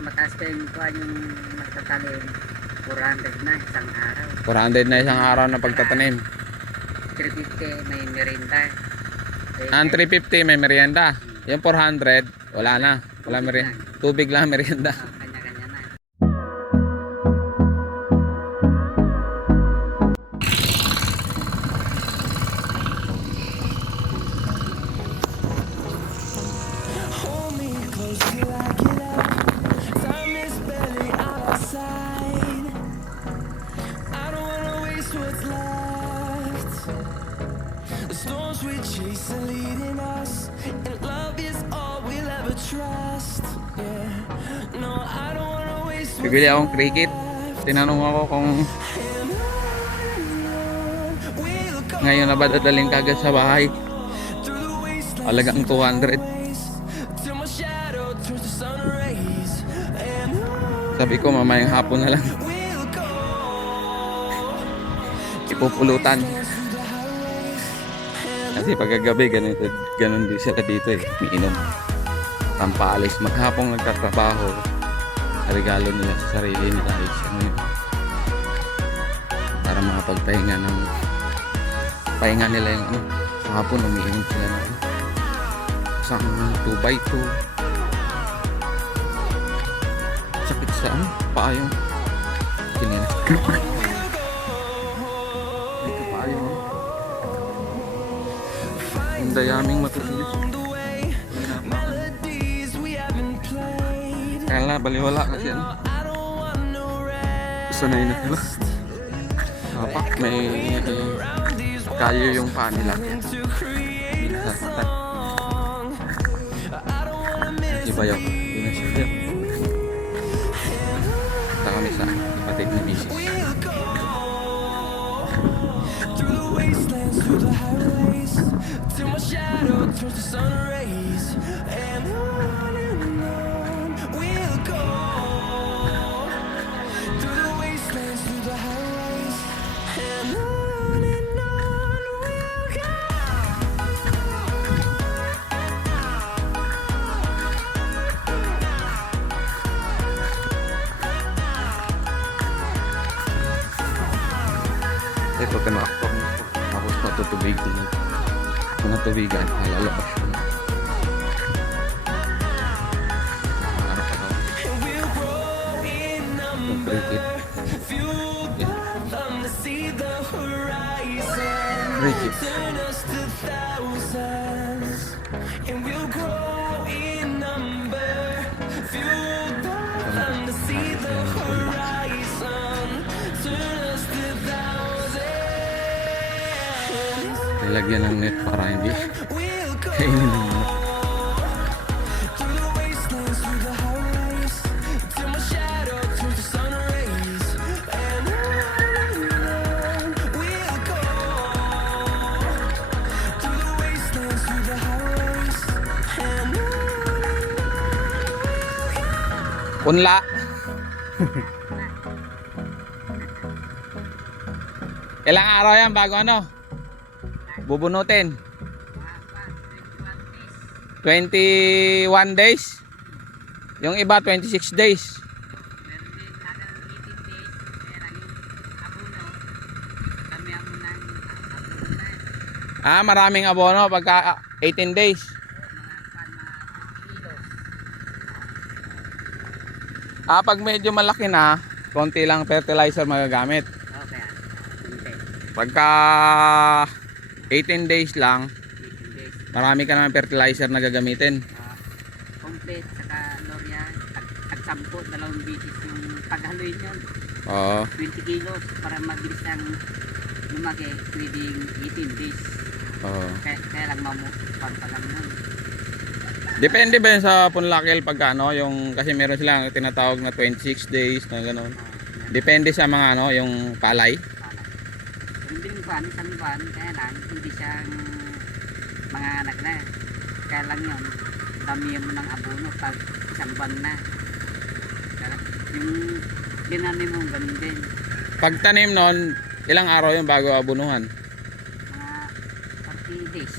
mataas pa yung kuha yung magtatanim. 400 na isang araw. 400 na isang araw na pagtatanim. 350 may merienda. Ang 350 may merienda. Yung 400 wala na. Wala merienda. Tubig lang merienda. Kanya-kanya na. Hold me close till I get up. Time is barely on our side. I don't wanna waste what's left. The storms we chase are leading us, and love is all we'll ever trust. Yeah, no, I don't wanna waste what's Bibili akong cricket. Tinanong ako kung we'll go ngayon na ba dadaling kagad sa bahay. through the wasteland. Alagang 200. Till my shadow turns to sun rays, and Sabi ko mamayang hapon na lang. we'll go Ipupulutan. through the highways. Kasi pagkagabi ganun din sila dito eh. Umiinom. Pampaalis. Maghapong nagtatrabaho. Regalo nila sa sarili nila is ano yun. Para makapagpahinga ng pahinga nila yung ano. Sa hapon umiinom sila ng isang 2x2. Sakit sa ano? Paa yung kinina. Ito paa yung ang dayaming matutulis. The way melodies we haven't played. Kaya na baliwala kasi ano. I don't want no rest. Sanay na sila. Dapat may kayo yung paa nila. To create a Minsan, song. I don't wanna miss iba yung pinasya. Punta kami sa kapatid na misis. we'll go through the wastelands, through the highways, till my shadow turns to sun rays, and on we'll go through the wastelands, through the highways, and on we'll go. Ito kinaktok nito. Tapos matutubig din. Kung natubigan, lalabas siya. Harap ako. And we'll grow in Yung number, cricket. fueled Yeah. them to see the horizon. Cricket. Turn us to thousands, and we'll grow in number, fueled them to see the horizon. Turn us to thousands, Nilagyan ng net para hindi we'll go kainin ng manok. through the wastelands, through the highways, till my shadow turns to sun rays, and on we'll go through the wastelands, through the highways, and Punla. Ilang araw yan bago ano? Bubunutin. 21 days. Yung iba 26 days. Meron din ada 18 days. Kaya lang yung abono. Kami ang munang abono na. Ah, maraming abono pagka 18 days. Mga kilos. Ah, pag medyo malaki na, konti lang fertilizer magagamit. Okay. Hindi. Pagka 18 days lang, 18 days. marami ka naman fertilizer na gagamitin. Complete saka Loria. Tag-sampo. 2 bisis yung paghaloy nyo. Oo. 20 kilos para mabilis ang lumaki. Pwedeng 18 days. Oo. Kaya lang mamupan pa lang nun. Depende ba yun sa punlakil pagka ano, yung kasi meron silang tinatawag na 26 days na gano'n. Depende sa mga ano, yung palay. Hindi yung buwan, isang buwan, kaya lang, hindi siyang mga anak na. Kaya lang yun, damihan mo ng abono pag isang buwan na. Kaya, yung dinanim mo, ganun din. Pagtanim nun, ilang araw yung bago abunuhan? Mga 30 days.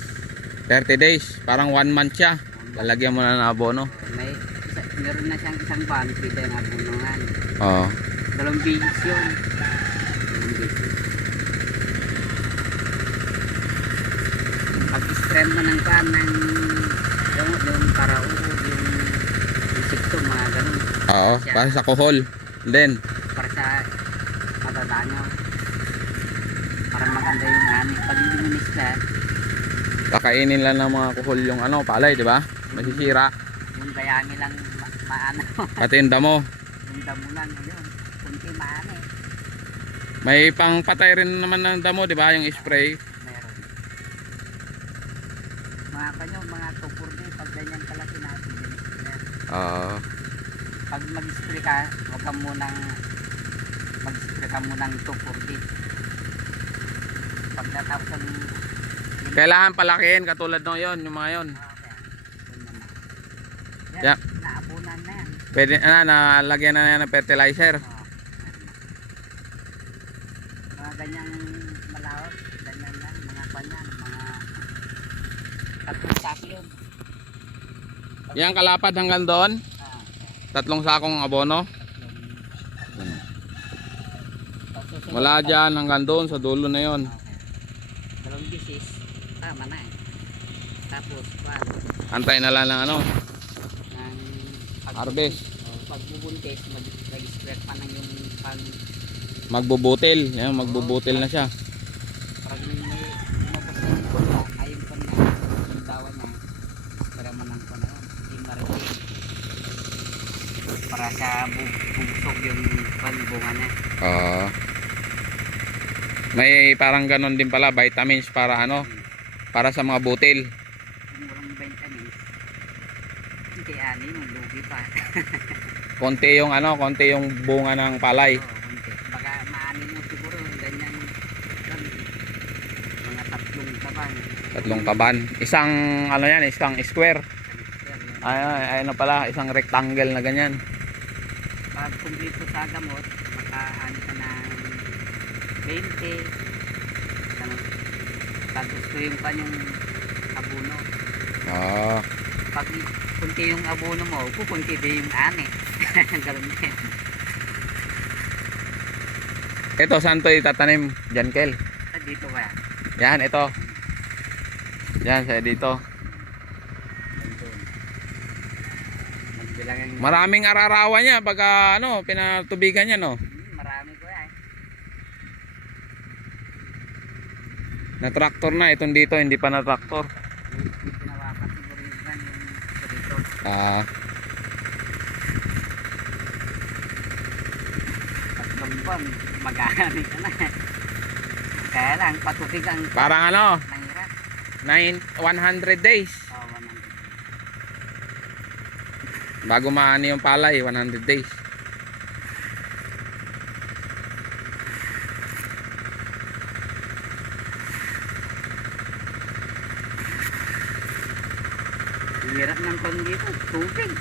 30 days. Parang 1 month siya. Lalagyan mo na ng abono. May meron na siyang isang buwan, pwede ang abunungan. Oo. 2 bisis yun. 2 bisis. Pag-stream mo ng pan ng yung parao, yung insekto, mga ganun. Oo, para sa kuhol. Then, Para sa matatangaw. Para maganda yung ani. Pag hindi mo nisla, kakainin lang ng mga kuhol yung ano, palay, di ba? Masisira. yung dayami lang maano. Pati yung damo. Yung damo lang yun. Kunti maani. May pangpatay rin naman ng damo, di ba? Yung spray. Meron. Mga kanyo, mga tupurdi, pag ganyan kalaki natin, Oo. pag mag-spray ka, huwag ka munang mag-spray ka munang tupurdi. Pag natapos ang Kailangan palakihin katulad ng yon, yung mga yon. yan, Yeah. naabunan na yan. Pwede na, nalagyan na yan ng fertilizer. Mga ganyang malawak, ganyan lang, mga kanyan, mga 3 sako yun. Yan kalapad hanggang doon. Ah, 3 sakong abono. tapos Mula dyan hanggang doon sa dulo na yon. Okay. 2 bisis, tama na eh. Tapos, Antay na lang ng ano, ng harvest. pagbubuntis, mag-spread pa na yung pag Magbubutil. Yan, magbubutil na siya. pag may lumabas na yung bunga, ayun pa na yung dawa niya, para manang pa na yun, hindi maritin. Para sa bubusog yung bunga niya. May parang ganon din pala, vitamins para ano, para sa mga butil. Kung walang vitamins, hindi ani mo, lugi pa. Konti yung ano, konti yung bunga ng palay. Oo, konti. Baka maanin mo siguro, ganyan, mga 3 kaban. 3 kaban. Isang ano yan, isang square. Ay ano pala, isang rectangle na ganyan. Pag kumplito sa gamot, makaano ka ng 20. Ano, pag gusto yung pa yung abono. Oo. Pag kunti yung abono mo, kukunti din yung ani. Ganun din. Ito, saan to itatanim? Diyan, Kel. Dito ba? Yan, ito. Yan, sa dito. Magbilangan. Maraming ararawan niya pagka ano, pinatubigan niya, no? Marami ko yan. Na traktor na, itong dito, hindi pa na traktor. Yung pinawakan siguro yung ilan yung dito. Ah, Tatlong buwan, mag-aani ka na. Kaya lang, patubig ang parang ano, nangyira. 100 days. Oh, 100. Bago maani yung palay, 100 days. Ang hirap ng pan dito, tubig.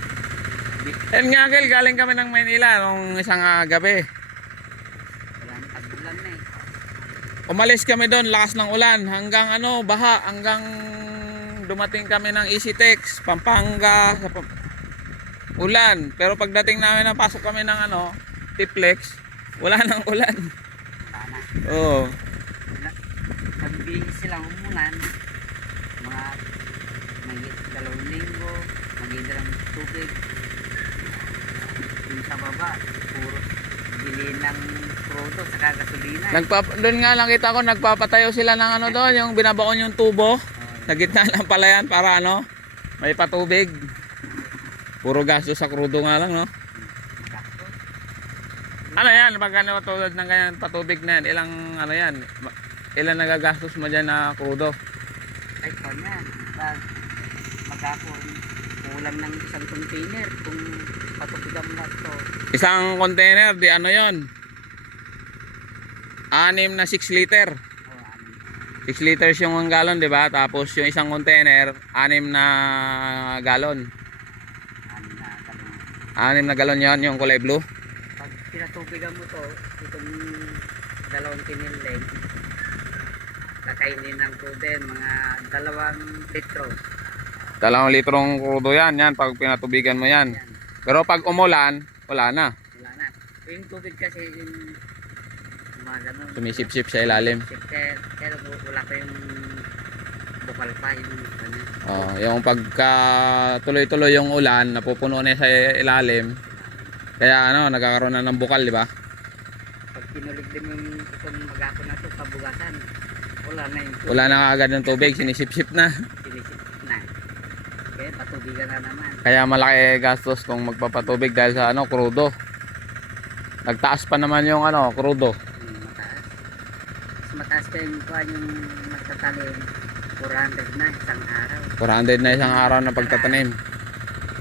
Yan nga, Kel, galing kami ng Maynila nung isang gabi. Walang tagulan na eh. Umalis kami doon, lakas ng ulan, hanggang ano, baha, hanggang dumating kami ng EasyTex, Pampanga, ulan. Pero pagdating namin, napasok kami ng ano, Tiplex, wala nang ulan. Wala na. Oo. Nagbihis silang umulan. Mga mahigit 2 linggo, magiging ng tubig. Yung sa baba, puro bili ng crudo sa gasolina. Doon nga nakita ko, nagpapatayo sila ng ano doon, yung binabaon yung tubo sa gitna ng palayan para ano, may patubig. Puro gasto sa krudo nga lang, no? Ano yan, pag ano tulad ng ganyan patubig na yan, ilang ano yan, ilan nagagastos mo dyan na krudo? Ay, pa yan. Pag maghapon, kulang ng isang container kung patubigan mo lahat to. Isang container, di ano yon, 6 na 6 liter. Oh, 6 liters yung galon, di ba? Tapos yung isang container, 6 na galon. ano na kami. 6 na galon yon, yung kulay blue. Pag pinatubigan mo to, itong 2 tinilig, kakainin ng crudo mga 2 litro. 2 litrong krudo yan, yan, pag pinatubigan mo yan. Yan. Pero pag umulan, wala na. Wala na. Yung tubig kasi yung mga ganun. Sumisip-sip sa ilalim. Kaya wala pa yung bukal pa yung ano. Oh, yung pagka tuloy-tuloy yung ulan, napupuno na sa ilalim. Kaya ano, nagkakaroon na ng bukal, di ba? Pag kinulig din yung itong magapon na ito, pabugasan, wala na yung tubig. Wala na agad ng tubig, sinisip-sip na. Sinisip na. Kaya patubigan na naman. Kaya malaki gastos kung magpapatubig dahil sa ano, krudo. Nagtaas pa naman yung ano, krudo. Mataas. Mas mataas pa yung kuha yung magtatanim. 400 na isang araw. 400 na isang araw na pagtatanim.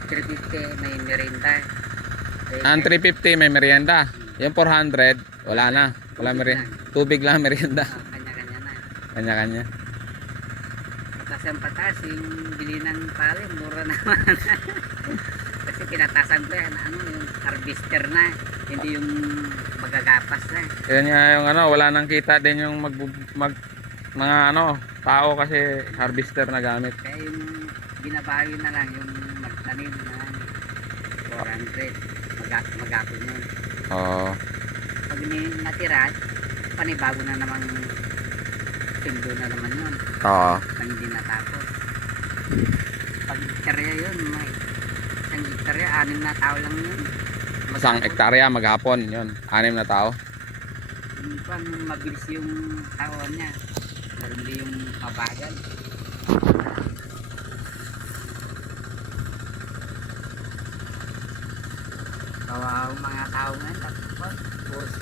350 may merinda. Ang 350 may merienda. Yung 400, wala na. Wala merienda. Tubig lang merienda. Kanya-kanya na. Kanya-kanya. Patas ang patas, yung bili ng pali, mura naman. Kasi pinatasan ko yan, ano, yung harvester na. Hindi yung magagapas na. Yan nga yung ano, wala nang kita din yung mga ano, tao kasi harvester na gamit. Kaya yung binabawi na lang, yung magtanim na 400. Magapon yun. Oo. Pag natira, panibago na namang tindo na naman yun. Oo. Pag hindi natapos. Pag hektarya yun, may isang hektarya, 6 na tao lang yun. Isang hektarya maghapon, yun. 6 na tao. Yung pang mabilis yung tawon niya. Hindi yung mabagal. Kawaw mga tao ngayon, tapos puros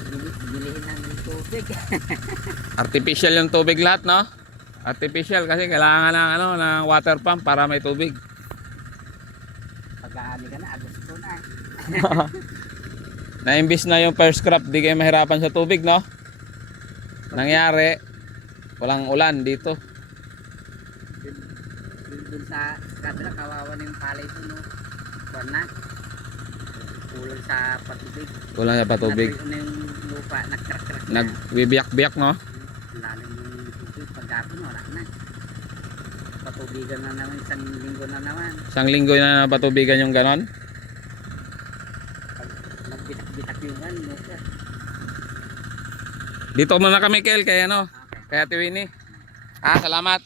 bilihin ng tubig. Artificial yung tubig lahat, no? Artificial kasi kailangan ng ano, ng water pump para may tubig. Pag-aani ka na, Agosto na. Na-imbis na yung first crop, di kayo mahirapan sa tubig, no? Nangyari, walang ulan dito. Dun sa kabila, kawawa na yung palay doon, no? Buwan na. Kulang sa patubig. Kulang sa patubig. Natuyo na yung lupa, nagkrak-krak na. Nagbibiyak-biyak, no? Lalim yung tubig, pagkapon, wala na. Patubigan na naman, isang linggo na naman. Isang linggo na patubigan yung ganon. Pag nagbitak-bitak yung lupa. Dito muna kami, Kel, kaya ano? Okay. Kaya Tiwini. Salamat.